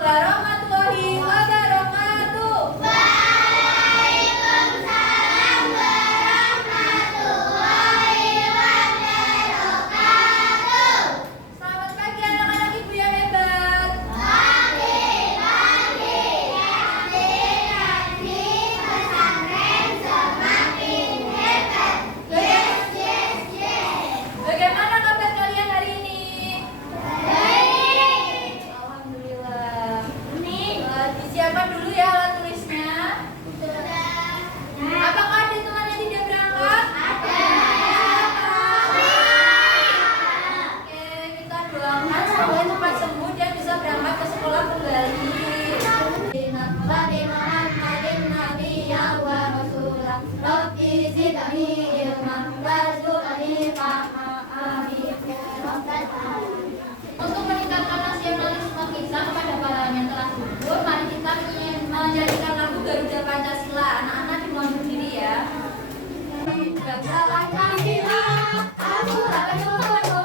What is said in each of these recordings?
Warahmatullahi wabarakatuh. Waalaikumsalam warahmatullahi wabarakatuh. Selamat pagi anak-anak ibu yang hebat. Pagi, pagi pesantren semakin hebat. Yes, yes, yes. Bagaimana kabar kalian hari ini? Baik. Alhamdulillah. Nih, Disiapkan dulu ya alat tulisnya. sudah. Apakah ada teman yang tidak berangkat? Ada. Oke, kita doakan semoga cepat sembuh dan bisa berangkat ke sekolah kembali. Nabi Muhammadin nabiyyan wa rasulah. Rabbi zidni ilman warzuqni fahma. Amin ya rabbal alamin. Untuk meningkatkan nasionalisme kita kepada para yang telah gugur, mari kita menjadikan lagu Garuda Pancasila. Anak-anak dimulai berdiri ya. Jalan Pancasila, aku akan menunggu.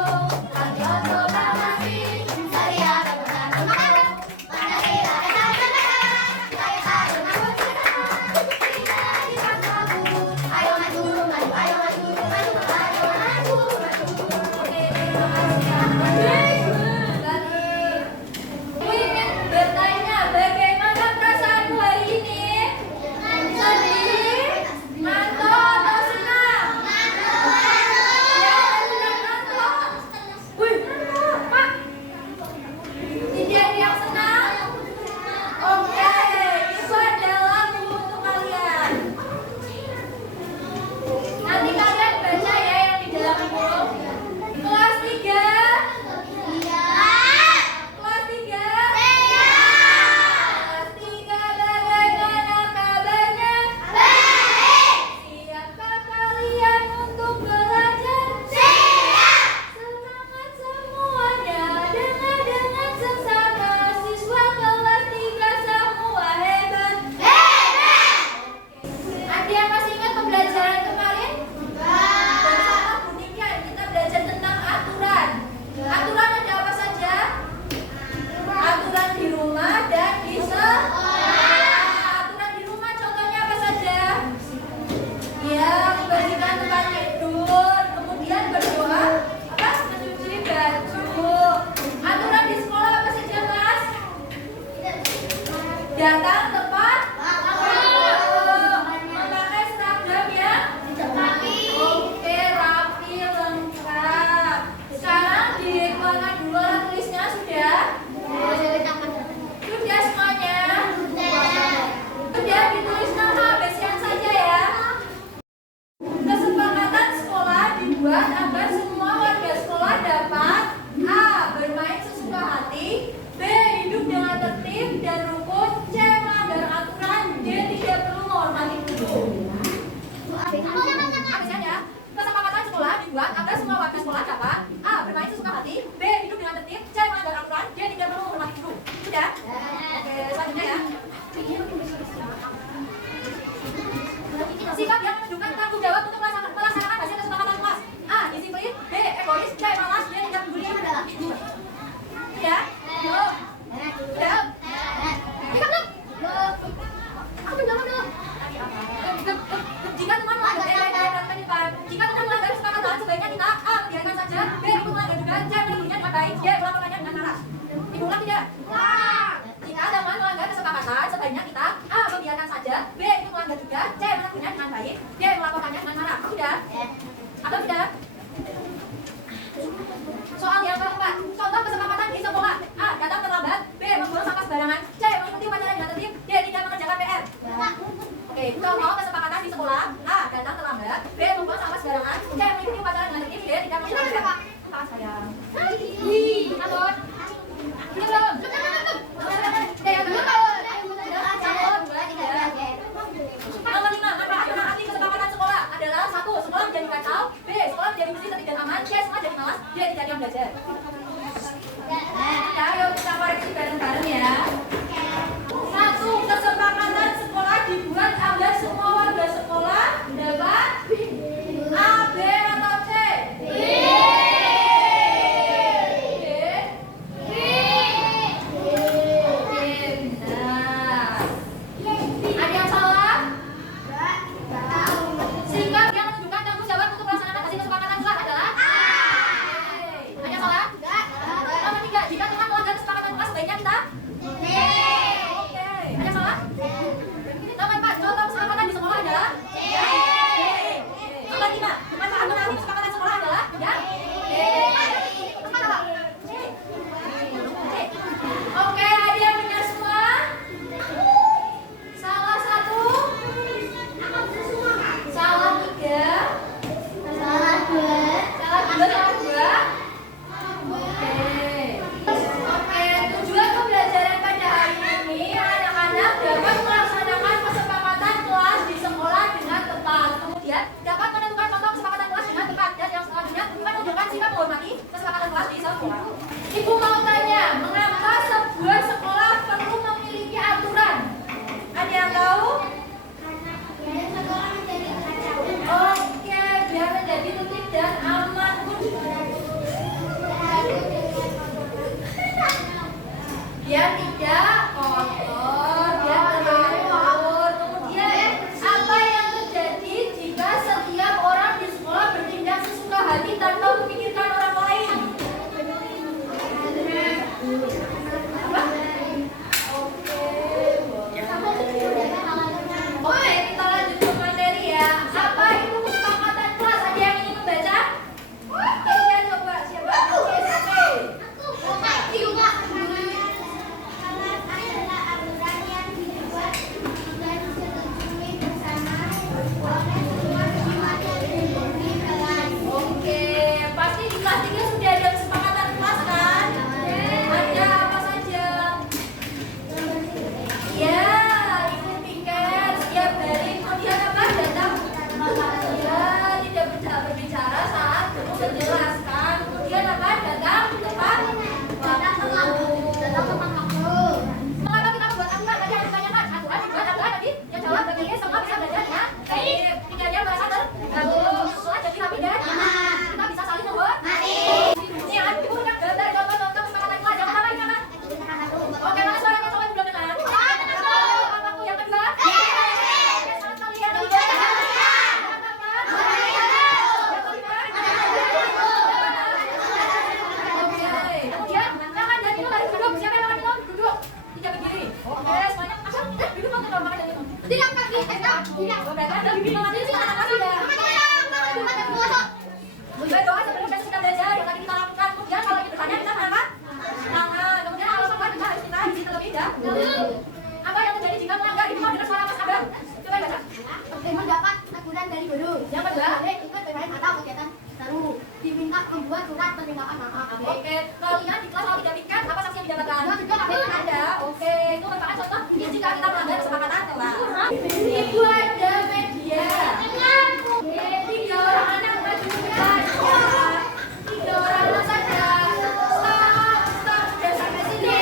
Agar proklamasi, saya akan berkata, Pancasila adalah negara, saya harus menggunakan. Kita disambut, ayo maju, maju, ayo maju, maju, ayo maju, maju. Oke, terima kasih anak-anak. Ibu ingin bertanya, bagaimana perasaanmu hari ini? Sedih, ngantuk atau senang? Ya, senang ngantuk. Wih, Pak. Tidak ada yang senang? Oke, itu adalah buku untuk kalian. Nanti kalian baca ya yang di dalam buku. Kelas 3. Kelas 3. Kelas 3 bagaimana kabarnya? Siapkah kalian untuk belajar? Semangat semuanya, dengan sesama siswa kelas 3 semua hebat. Ada yang masih ingat pembelajaran kemarin? Bersama Bu Niken kita belajar tentang aturan. Aturan ada apa saja? Aturan di rumah dan di sekolah. Aturan di rumah contohnya apa saja? Ya, membersihkan tempat tidur, kemudian berdoa, apa? Mencuci baju. Aturan di sekolah apa saja, Mas? Datang tepat memakai seragam ya. Oke, rapi, lengkap. Sekarang di warna 2 tulisnya sudah? Sudah semuanya? Sudah ditulis nama basian saja ya. Kesepakatan sekolah dibuat agar semua warga sekolah dapat A. Bermain sesuka hati, B. Hidup dengan tertib dan rukun, C. Melanggar aturan, D. Tidak perlu menghormati guru. Habiskan ya. Kesepakatan sekolah dibuat agar semua warga sekolah dapat A. Bermain sesuka hati, B. Hidup dengan tertib, C. Melanggar aturan, D. Tidak perlu menghormati guru. Sudah? Oke, selanjutnya ya. Sikap yang menunjukkan tanggung jawab untuk melaksanakan hasil kesepakatan kelas. A. Disiplin, B. Egois, C. Malas, D. Tidak peduli. Ya? Belum? Sudah? Sikap belum? Aku jawab dulu. Jika teman melanggar kesepakatan, sebaiknya kita A. Biarkan saja, B. Ikut melanggar juga, C. Melindunginya dengan baik, D. Melakukannya dengan malas. Diulang tidak? Jika teman melanggar kesepakatan, sebaiknya kita A. Membiarkan saja, B. Ikut melanggar juga, C. Melakukannya dengan baik, D. Melakukannya dengan marah. Sudah? Atau tidak? Soal yang keempat, contoh kesepakatan di sekolah. A. Datang terlambat, B. Membuang sampah sembarangan, C. Mengikuti upacara dengan tertib, D. Tidak mengerjakan PR. Oke, contoh kesepakatan di sekolah. A. Datang terlambat, B. Membuang sampah sembarangan, C. Mengikuti upacara dengan tertib, D. Tidak mengerjakan PR. Tangan sayang. Sambut. Sudah belum? Ya, belum. Sambut. 2, 3. Nomor 5, manfaat menaati kesepakatan sekolah adalah 1. Sekolah menjadi biar tidak kotor, biar teratur. Kemudian apa yang terjadi jika setiap orang di sekolah bertindak sesuka hati tanpa memikirkan orang lain? Oke, kita lanjut ke materi ya. Apa itu kesepakatan kelas? Ada yang ingin membaca? Oke, coba siapa? Oke, sampai. Oke, pasti di kelas 3 sudah ada kesepakatan kelas kan? Ada apa saja? Ya, ikut piket setiap hari. Kemudian apa? Datang. Ya, tidak berbicara saat guru menjelaskan. Kemudian apa? Datang tepat waktu. Mengapa kita membuat aturan? Tadi ada ditanyakan aturan dibuat aturan tadi. Yang jawab bagiannya semua bisa belajar ya. Jadi pikirnya merasa tergabung. Setelah jadi rapi dan kita bisa saling menghormati. Ini ya, ibu punya gambar contoh-contoh kesepakatan kelas. Yang pertama ini apa? Oke, mana suaranya coba belum dengar? Apa yang kedua? Oke, saat kalian kemudian makan dan minum harus duduk. Siapa yang makan minum? Duduk. Tidak berdiri. Oke, semuanya makan. Duduk makan dong, makan dan minum. Tidak kaki, tidak. Berarti ada bibir makan ini anak masih ya. Berdoa sebelum besok kita belajar yang tadi kita lakukan. Kemudian kalau lagi bertanya kita mengangkat tangan. Kemudian kalau sopan kita harus kita isi terlebih dahulu. Apa yang terjadi jika melanggar? Ini mau dengar suara Mas Abang. Coba baca. Mendapat teguran dari guru. Yang kedua, Ikut bermain atau kegiatan seru. Diminta membuat surat permintaan maaf. oke, kalian di kelas kalau tidak pikat, apa sanksi yang didapatkan? Ada. Oke, itu merupakan contoh jika kita melanggar kesepakatan kelas. Ibu ada media. Tiga orang anak maju ke depan. Tiga orang anak saja. Stop, sudah sampai sini.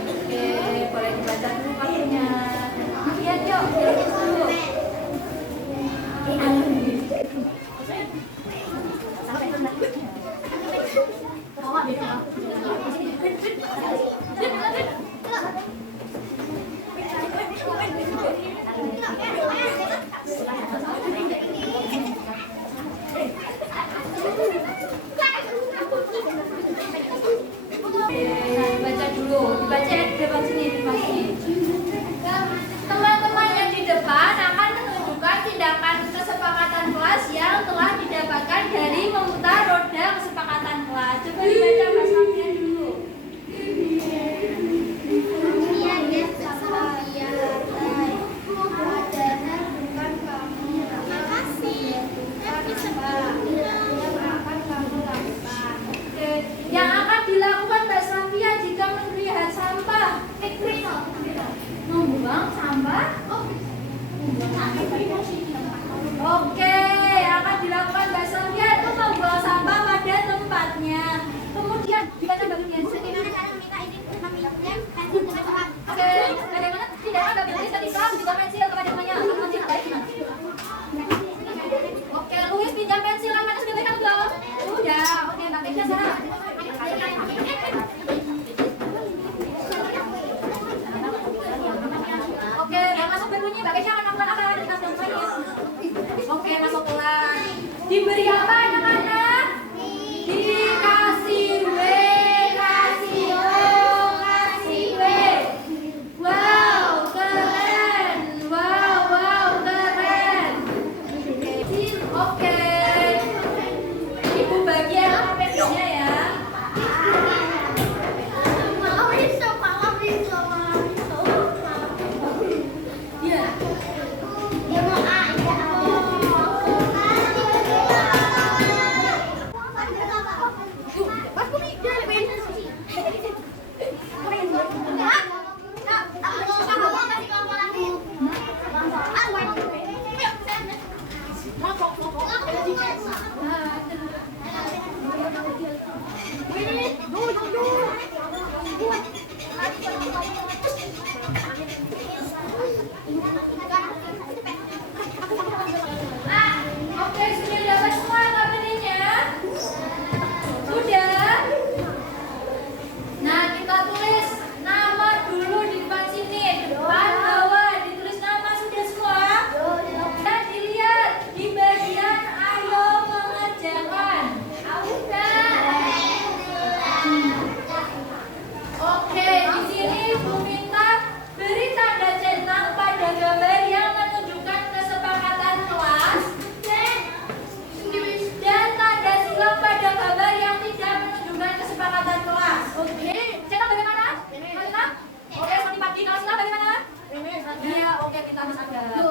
Oke, boleh dibaca dulu pastinya. Lihat yuk, lihat dulu. Baca dulu, dibaca di depan sini, di depan sini. Teman-teman yang di depan akan menunjukkan tindakan kesepakatan kelas yang telah didapatkan dari memutar roda kesepakatan kelas. Coba dibaca Mbak Safia dulu. Oke, yang akan dilakukan Mbak Safia jika melihat sampah? Membuang sampah? Oke, yang akan dilakukan Mbak Safia itu membuang sampah pada tempatnya. Kemudian dibaca bagian. Bagaimana cara meminta izin meminjam pensil dengan cepat? Oke, bagaimana tindakan Mbak Billy ketika juga pensil kepada temannya? Pensil baik gimana? Oke, Luis pinjam pensil yang mana sudah pegang belum? Sudah. Oke, Mbak Keisha Sarah. Oke, yang masuk berbunyi Mbak Keisha akan melakukan apa? Dikasih nomornya. Oke, masuk kelas. Diberi apa anak-anak? Dikasih W, kasih O, kasih W. Wow, keren. Wow, keren. Oke. Ibu bagian apa pensilnya ya? Iya. Ya mau A, ya mau. harus ada.